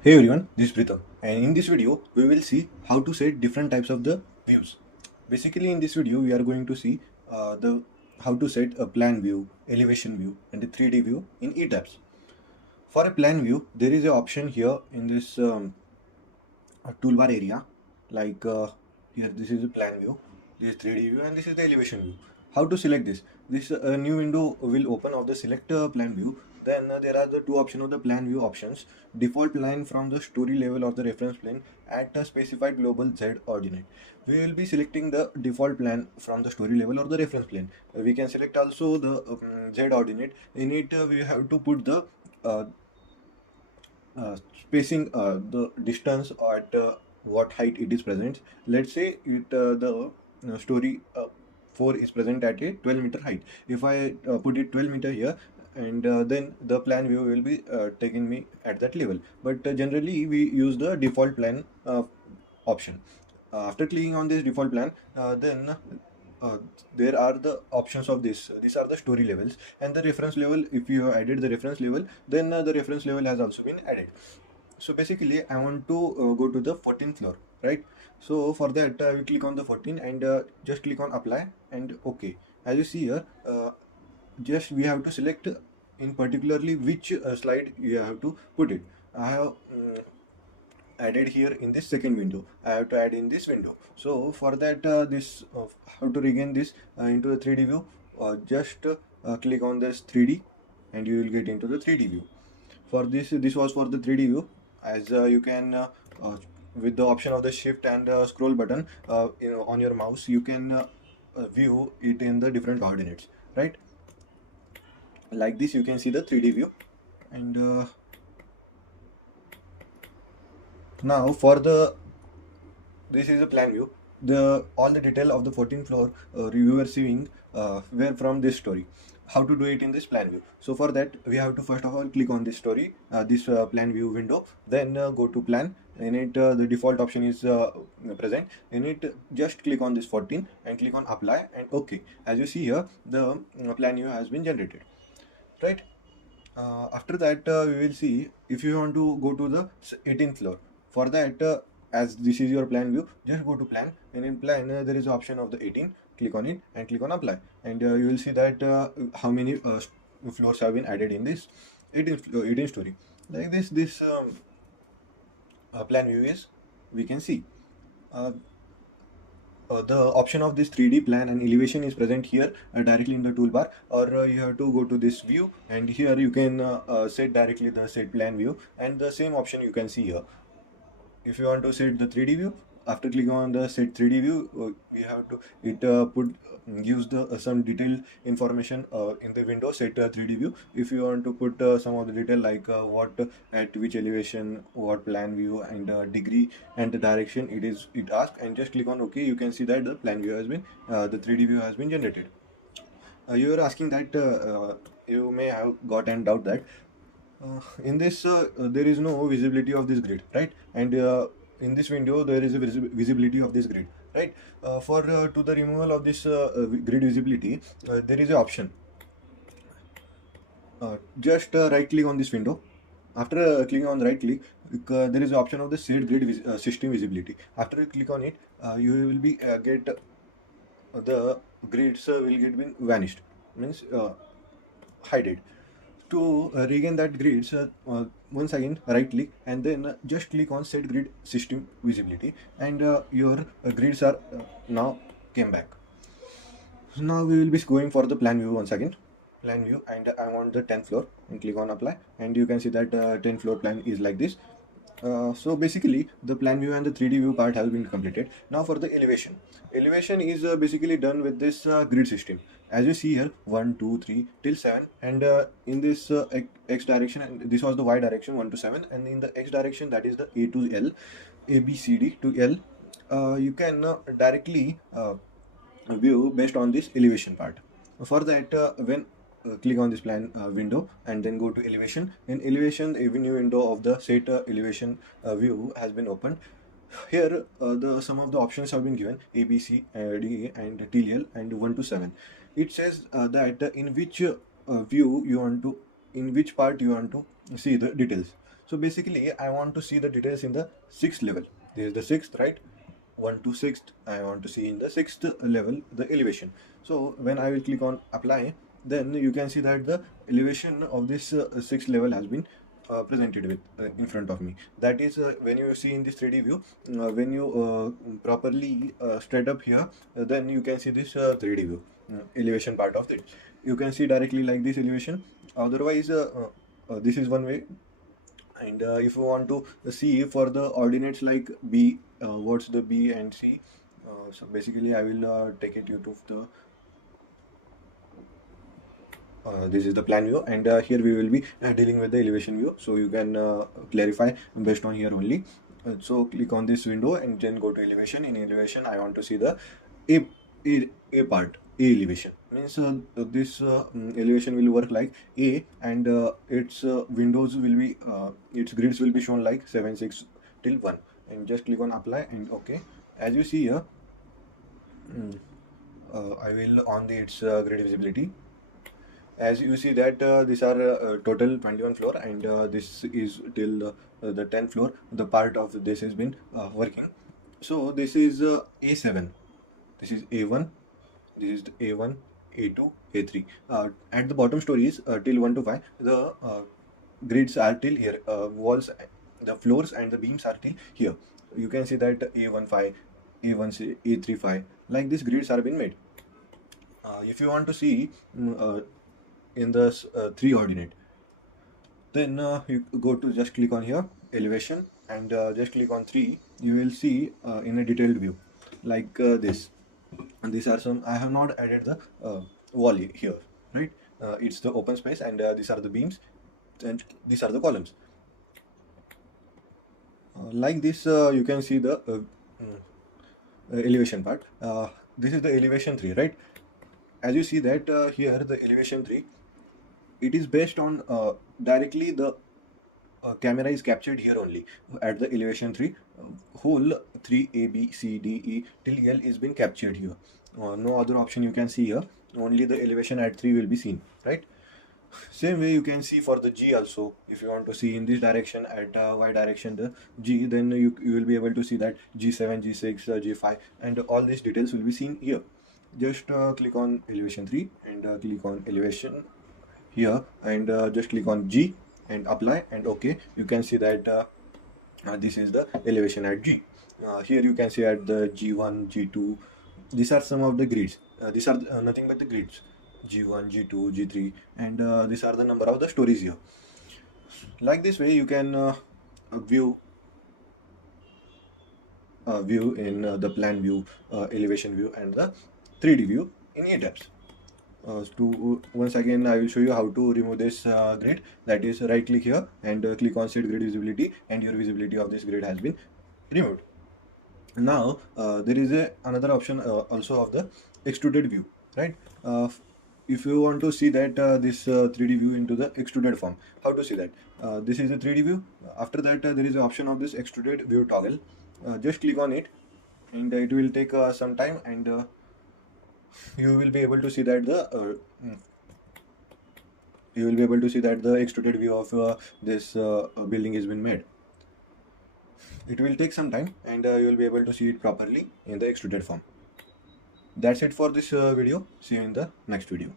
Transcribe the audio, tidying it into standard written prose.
Hey everyone, this is Pritham, and in this video we will see how to set different types of the views. Basically, in this video we are going to see the how to set a plan view, elevation view, and a 3D view in ETABS. For a plan view, there is an option here in this toolbar area, like here this is a plan view, this is 3D view, and this is the elevation view. How to select this? This new window will open of the select plan view. Then there are the two options of the plan view options: default plan from the story level or the reference plane at a specified global Z ordinate. We will be selecting the default plan from the story level or the reference plane. We can select also the Z ordinate. In it, we have to put the uh, spacing, the distance at what height it is present. Let's say the story 4 is present at a 12-meter height. If I put it 12-meter here, and then the plan view will be taking me at that level. But generally we use the default plan option. After clicking on this default plan, then uh, there are the options of this. These are the story levels and the reference level. If you have added the reference level, then the reference level has also been added. So basically I want to go to the 14th floor, right? So for that we click on the 14 and just click on apply and okay. As you see here, just we have to select in particularly which slide you have to put it. I have added here in this second window. I have to add in this window. So for that, this how to regain this into the 3D view, just click on this 3D and you will get into the 3D view. For this was for the 3D view. As you can with the option of the shift and scroll button, on your mouse, you can view it in the different coordinates, right? Like this you can see the 3D view. And now for the this is a plan view. The all the detail of the 14th floor reviewer seeing were from this story. How to do it in this plan view? So for that we have to first of all click on this story, this plan view window. Then go to plan. In it the default option is present. In it just click on this 14 and click on apply and okay. As you see here, the plan view has been generated, right? After that, we will see if you want to go to the 18th floor. For that, as this is your plan view, just go to plan, and in plan there is option of the 18. Click on it and click on apply, and you will see that how many floors have been added in this 18 story. Like this plan view is we can see. Uh, the option of this 3D plan and elevation is present here directly in the toolbar, or you have to go to this view, and here you can set directly the set plan view, and the same option you can see here. If you want to set the 3D view, after clicking on the set 3D view, we have to it put gives the some detailed information in the window set 3D view. If you want to put some of the detail like what at which elevation, what plan view, and degree and the direction it asks, and just click on OK, you can see that the plan view has been the 3D view has been generated. You are asking that you may have got and doubt that in this there is no visibility of this grid, right? And in this window there is a visibility of this grid, right? For to the removal of this grid visibility, there is an option. Just right click on this window. After clicking on right click, there is an option of the set grid system visibility. After you click on it, you will be get the grids will get been vanished, means hide it. To regain that grids, once again right click and then just click on set grid system visibility, and your grids are now came back. So now we will be going for the plan view once again. Plan view, and I want the 10th floor, and click on apply, and you can see that 10th floor plan is like this. So basically the plan view and the 3D view part has been completed. Now for the elevation. Elevation is basically done with this grid system. As you see here, 1, 2, 3 till 7, and in this x direction, and this was the y direction 1 to 7, and in the x direction, that is the A to L, A B C D to L. You can directly view based on this elevation part. For that, when click on this plan window and then go to elevation. In elevation, a new window of the set elevation view has been opened. Here, the some of the options have been given: A, B, C, D, and T, L, and 1 to 7. It says that in which view you want to, in which part you want to see the details. So basically I want to see the details in the sixth level. This is the sixth, right? 1 to 6th, I want to see in the sixth level the elevation. So when I will click on apply, then you can see that the elevation of this sixth level has been presented with in front of me. That is when you see in this 3D view, when you properly straight up here, then you can see this 3D view elevation part of it. You can see directly like this elevation. Otherwise this is one way. And if you want to see for the ordinates like b, what's the b and c, so basically I will take it you to the this is the plan view, and here we will be dealing with the elevation view, so you can clarify based on here only. So click on this window and then go to elevation. In elevation I want to see the a a part, a elevation means this elevation will work like a, and its windows will be its grids will be shown like 7 6 till 1, and just click on apply and okay. As you see here, I will on the its grid visibility. As you see that these are total 21 floor, and this is till the 10th floor. The part of this has been working. So this is A7, this is A1, this is the A1, A2, A3. At the bottom stories till 1 to 5, the grids are till here, walls, the floors and the beams are till here. You can see that A15, A1, A35, like these grids are being made. If you want to see in the 3 ordinate, then you go to just click on here elevation, and just click on 3. You will see in a detailed view like this, and these are some. I have not added the wall here, right? It's the open space, and these are the beams, and these are the columns. Like this you can see the elevation part. This is the elevation 3, right? As you see that here the elevation 3, it is based on directly the camera is captured here only at the elevation 3. Whole 3 A B C D E till L is been captured here. No other option you can see here, only the elevation at 3 will be seen, right? Same way you can see for the G also. If you want to see in this direction at Y direction the G, then you will be able to see that G7, G6, G5, and all these details will be seen here. Just click on elevation 3 and click on elevation here, and just click on G and apply and okay. You can see that this is the elevation at G. Here you can see at the G1, G2, these are some of the grids. These are nothing but the grids, G1, G2, G3, and these are the number of the stories here. Like this way you can view in the plan view, elevation view, and the 3D view in ETABS. Once again I will show you how to remove this grid. That is, right click here and click on set grid visibility, and your visibility of this grid has been removed. Now there is another option also of the extruded view, right? If you want to see that this 3D view into the extruded form, how to see that? This is the 3D view. After that there is an option of this extruded view toggle. Just click on it, and it will take some time, and you will be able to see that the extruded view of this building has been made. It will take some time, and you will be able to see it properly in the extruded form. That's it for this video. See you in the next video.